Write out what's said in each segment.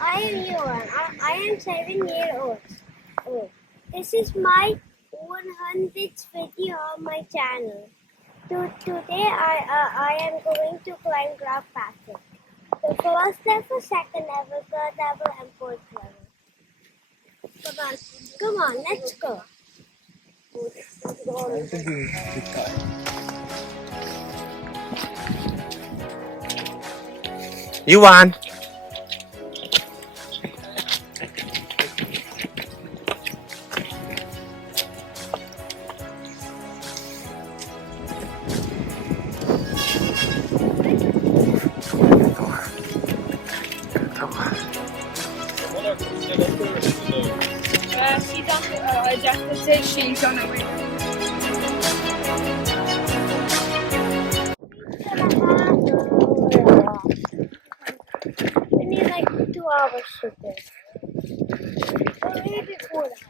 I am Yuvaan. I am 7 years old. This is my 100th video on my channel. Today I am going to climb Croagh Patrick. The first level, second level, third level, and fourth level. Come on, let's go. Yuvaan. She's on the, Jessica says she's on her way. We need like 2 hours to this. Or maybe 4 hours.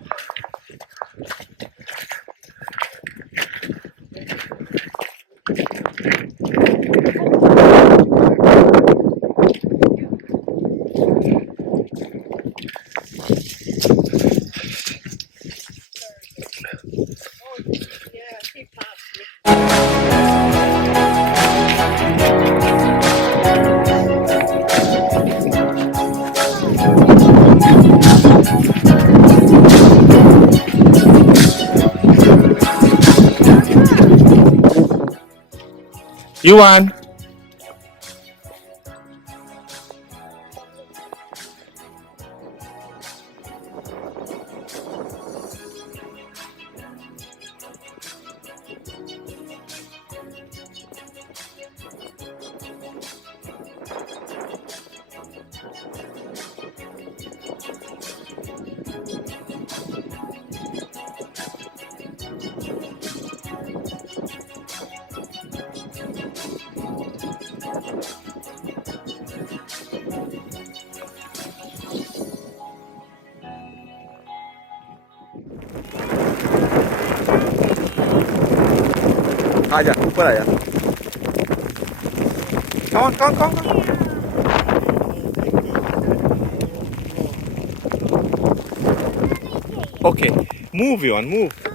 Yuvaan. आजा ऊपर आजा come on. Okay, move Yuvaan, move.